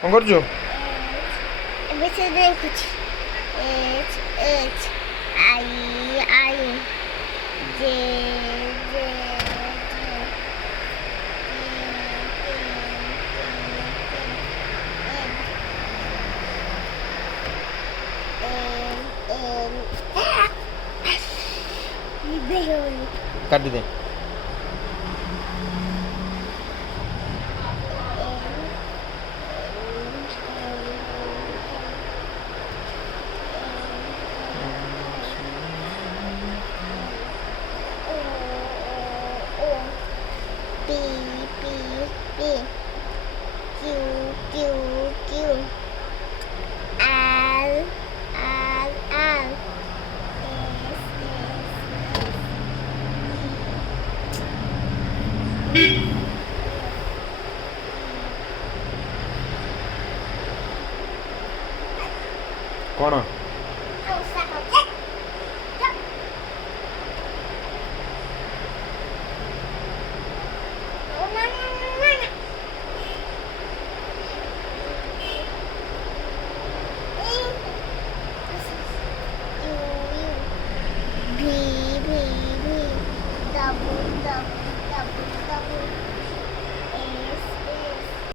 କଣ କରୁଛୁ? ଏବେ ସେ ଦେଖୁଛି H H I I J J କାଟିଦେ। P P P Q Q Q R R R S S କଣ? V V V double double double double